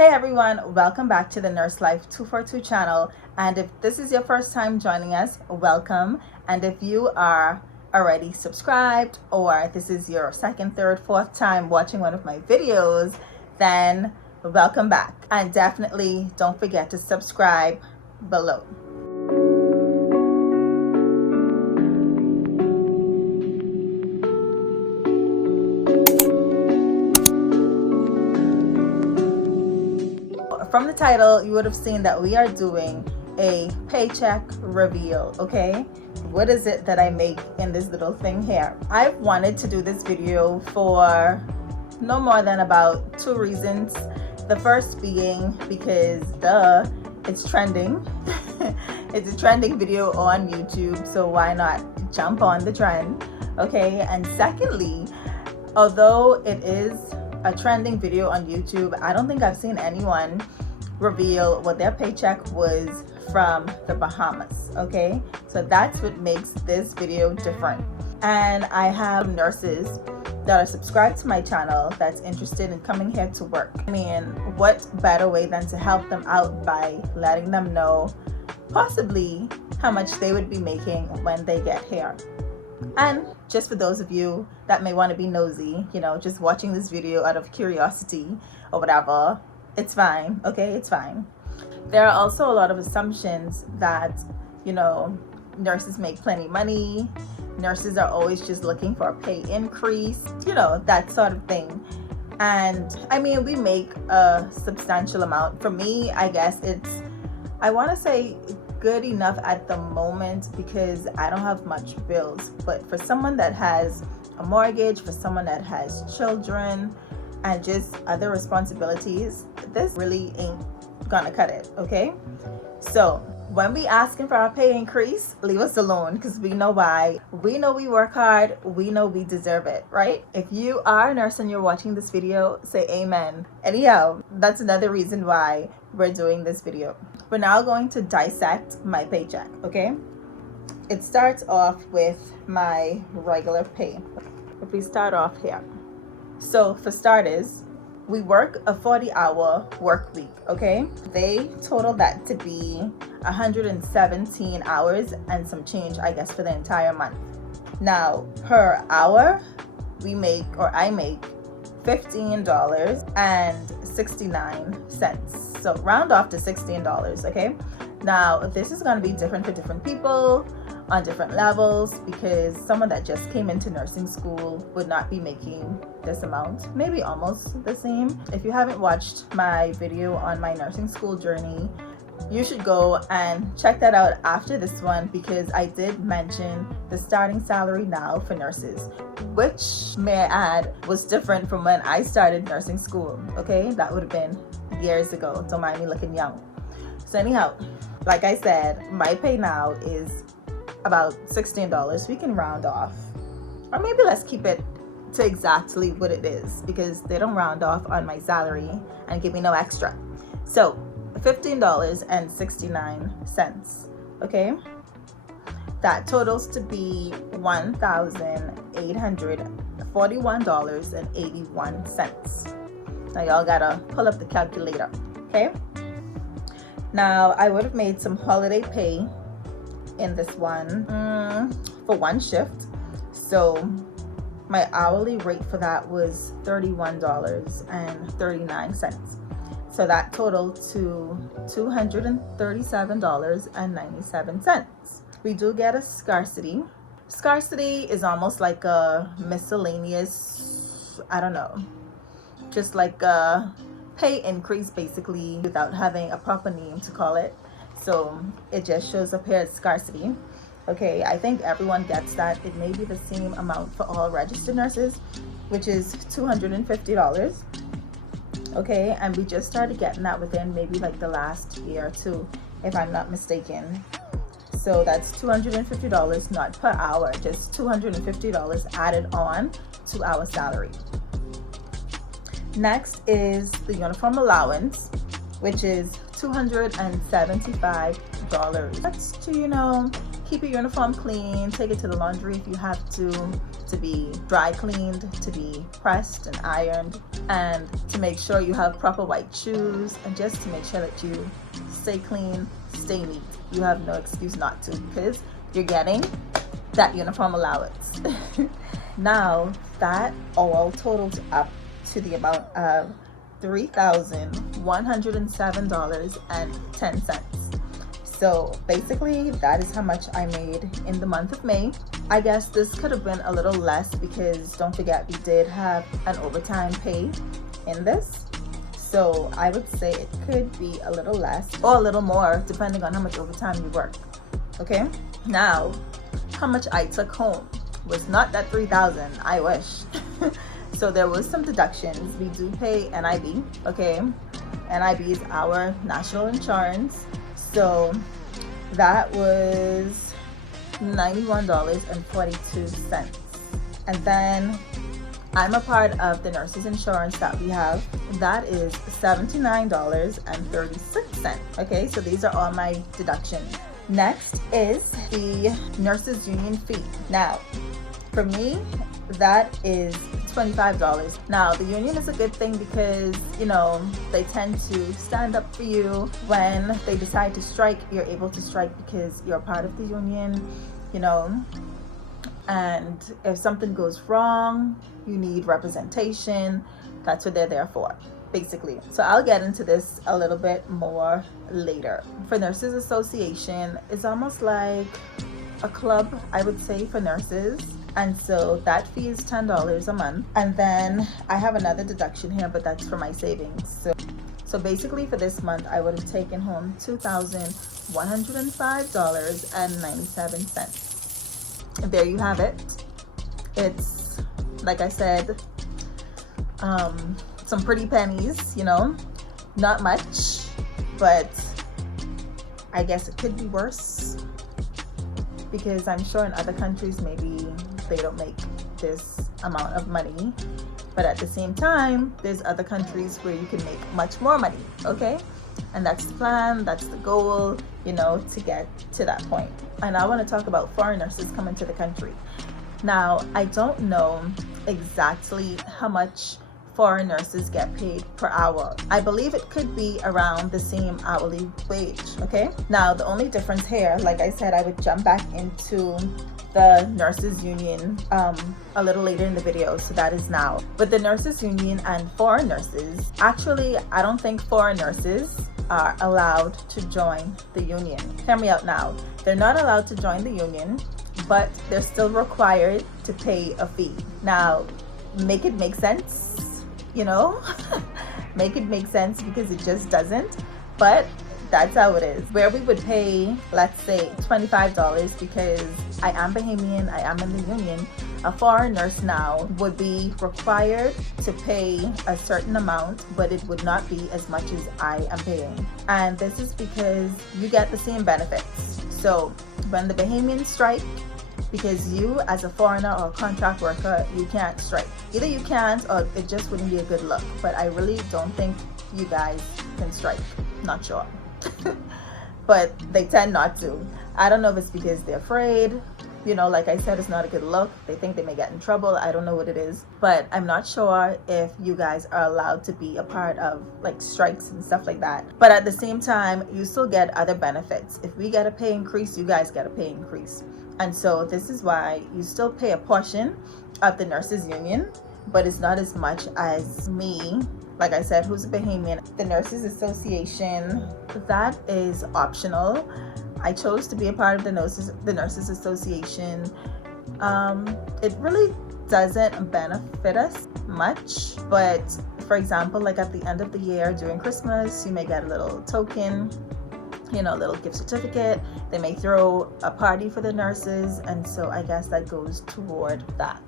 Hey everyone, welcome back to the Nurse Life 242 channel. And if this is your first time joining us, welcome. And if you are already subscribed, or this is your second, third, fourth time watching one of my videos, then welcome back. And definitely don't forget to subscribe below. From the title, you would have seen that we are doing a paycheck reveal, okay? What is it that I make in this little thing here? I've wanted to do this video for no more than about 2 reasons. The first being because it's trending. It's a trending video on YouTube, so why not jump on the trend, okay? And secondly, although it is a trending video on YouTube, I don't think I've seen anyone reveal what their paycheck was from the Bahamas, okay? So that's what makes this video different. And I have nurses that are subscribed to my channel that's interested in coming here to work. I mean, what better way than to help them out by letting them know possibly how much they would be making when they get here. And just for those of you that may want to be nosy, you know, just watching this video out of curiosity or whatever, it's fine, okay? It's fine. There are also a lot of assumptions that, you know, nurses make plenty of money, nurses are always just looking for a pay increase, you know, that sort of thing. And I mean, we make a substantial amount. For me, I guess I want to say good enough at the moment because I don't have much bills. But for someone that has a mortgage, for someone that has children and just other responsibilities, this really ain't gonna cut it, okay? So when we asking for our pay increase, leave us alone, because we know why. We know we work hard, we know we deserve it, right? If you are a nurse and you're watching this video, say amen. Anyhow, that's another reason why we're doing this video. We're now going to dissect my paycheck, okay? It starts off with my regular pay. If we start off here. So for starters, we work a 40-hour work week, okay? They total that to be 117 hours and some change, I guess, for the entire month. Now, per hour, I make $15.69. So round off to $16, okay? Now, this is gonna be different for different people on different levels, because someone that just came into nursing school would not be making this amount, maybe almost the same. If you haven't watched my video on my nursing school journey, you should go and check that out after this one, because I did mention the starting salary now for nurses, which, may I add, was different from when I started nursing school, okay? That would have been years ago. Don't mind me looking young. So anyhow, like I said, my pay now is about $16. We can round off, or maybe let's keep it to exactly what it is, because they don't round off on my salary and give me no extra. So $15.69, okay? That totals to be $1,841.81. Now y'all gotta pull up the calculator, okay? Now I would have made some holiday pay in this one for one shift, so my hourly rate for that was $31.39. So that totaled to $237.97. We do get a scarcity. Scarcity is almost like a miscellaneous, I don't know, just like a pay increase basically, without having a proper name to call it. So it just shows up here as scarcity. Okay, I think everyone gets that. It may be the same amount for all registered nurses, which is $250. Okay, and we just started getting that within maybe like the last year or two, if I'm not mistaken. So that's $250, not per hour, just $250 added on to our salary. Next is the uniform allowance. which is $275. That's to, you know, keep your uniform clean, take it to the laundry if you have to be dry cleaned, to be pressed and ironed, and to make sure you have proper white shoes, and just to make sure that you stay clean, stay neat. You have no excuse not to, because you're getting that uniform allowance. Now that all totals up to the amount of $3,107.10. So basically that is how much I made in the month of May. I guess this could have been a little less because don't forget we did have an overtime pay in this. So I would say it could be a little less or a little more depending on how much overtime you work. Okay, now how much I took home was not that $3,000, I wish. So there was some deductions. We do pay NIB, okay? NIB is our national insurance. So that was $91.42. And then I'm a part of the nurses insurance that we have. That is $79.36. Okay, so these are all my deductions. Next is the nurses union fee. Now, for me, that is $25. Now, the union is a good thing because, you know, they tend to stand up for you when they decide to strike. You're able to strike because you're part of the union, you know, and if something goes wrong, you need representation. That's what they're there for, basically. So I'll get into this a little bit more later. For Nurses Association, it's almost like a club, I would say, for nurses. And so that fee is $10 a month. And then I have another deduction here, but that's for my savings. So basically for this month, I would have taken home $2,105.97. There you have it. It's, like I said, some pretty pennies, you know, not much, but I guess it could be worse, because I'm sure in other countries maybe they don't make this amount of money, but at the same time there's other countries where you can make much more money, okay? And that's the plan, that's the goal, you know, to get to that point. And I want to talk about foreign nurses coming to the country. Now, I don't know exactly how much foreign nurses get paid per hour. I believe it could be around the same hourly wage, okay? Now, the only difference here, like I said, I would jump back into the nurses union a little later in the video, so that is now. But the nurses union and foreign nurses, actually, I don't think foreign nurses are allowed to join the union. Hear me out now. They're not allowed to join the union, but they're still required to pay a fee. Now, make it make sense, you know? Make it make sense, because it just doesn't. But that's how it is. Where we would pay, let's say, $25 because I am Bahamian, I am in the union, a foreign nurse now would be required to pay a certain amount, but it would not be as much as I am paying. And this is because you get the same benefits. So when the Bahamians strike, because you as a foreigner or a contract worker, you can't strike. Either you can't or it just wouldn't be a good look. But I really don't think you guys can strike. Not sure. But they tend not to. I don't know if it's because they're afraid. You know, like I said, it's not a good look. They think they may get in trouble. I don't know what it is. But I'm not sure if you guys are allowed to be a part of like strikes and stuff like that. But at the same time, you still get other benefits. If we get a pay increase, you guys get a pay increase. And so this is why you still pay a portion of the nurses union, but it's not as much as me, like I said, who's a Bahamian. The Nurses Association, that is optional. I chose to be a part of the Nurses Association. It really doesn't benefit us much, but for example, like at the end of the year during Christmas, you may get a little token, you know, a little gift certificate. They may throw a party for the nurses, and so I guess that goes toward that,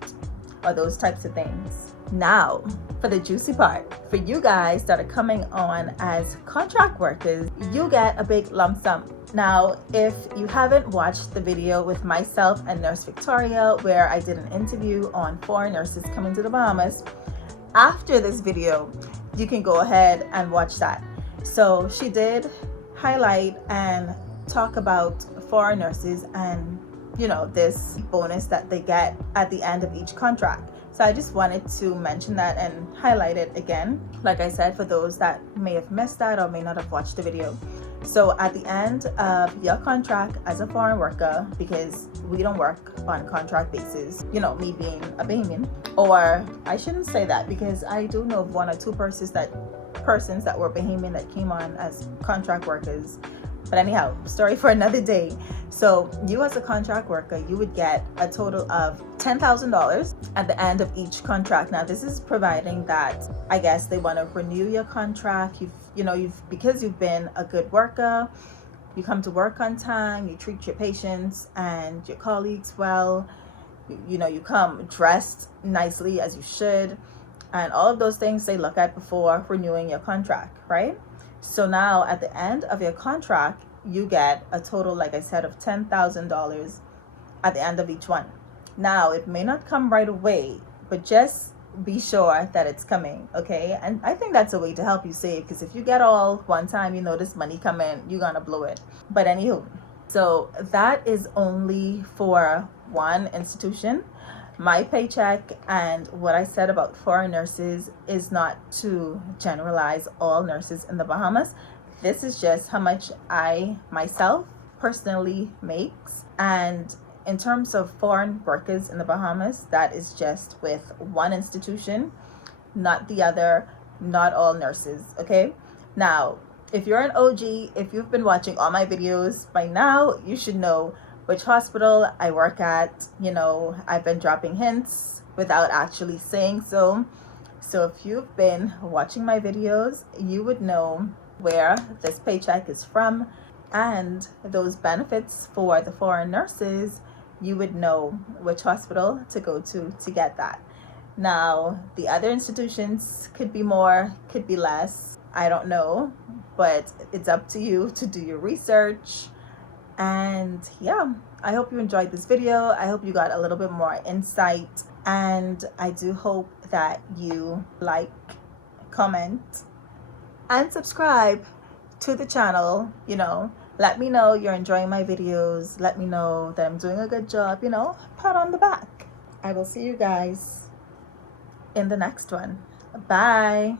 or those types of things. Now, for the juicy part, for you guys that are coming on as contract workers, you get a big lump sum. Now, if you haven't watched the video with myself and Nurse Victoria, where I did an interview on foreign nurses coming to the Bahamas, after this video, you can go ahead and watch that. So she did highlight and talk about foreign nurses and, you know, this bonus that they get at the end of each contract. So I just wanted to mention that and highlight it again, like I said, for those that may have missed that or may not have watched the video. So at the end of your contract as a foreign worker, because we don't work on contract basis, you know, me being a Bahamian, or I shouldn't say that, because I do know of one or two persons that were Bahamian that came on as contract workers. But anyhow, story for another day. So you as a contract worker, you would get a total of $10,000 at the end of each contract. Now this is providing that, I guess, they want to renew your contract. Because you've been a good worker, you come to work on time, you treat your patients and your colleagues well, you come dressed nicely as you should, and all of those things they look at before renewing your contract, right? So now at the end of your contract, you get a total, like I said, of $10,000 at the end of each one. Now, it may not come right away, but just be sure that it's coming, okay? And I think that's a way to help you save, because if you get all one time, this money coming, you're gonna blow it. But anywho, so that is only for one institution. My paycheck and what I said about foreign nurses is not to generalize all nurses in the Bahamas. This is just how much I myself personally makes. And in terms of foreign workers in the Bahamas, that is just with one institution, not the other, not all nurses, okay? Now, if you're an OG, if you've been watching all my videos by now, you should know which hospital I work at. I've been dropping hints without actually saying so. So if you've been watching my videos, you would know where this paycheck is from, and those benefits for the foreign nurses, you would know which hospital to go to get that. Now, the other institutions could be more, could be less, I don't know, but it's up to you to do your research. And yeah, I hope you enjoyed this video. I hope you got a little bit more insight, and I do hope that you like, comment, and subscribe to the channel. Let me know you're enjoying my videos. Let me know that I'm doing a good job, pat on the back. I will see you guys in the next one. Bye.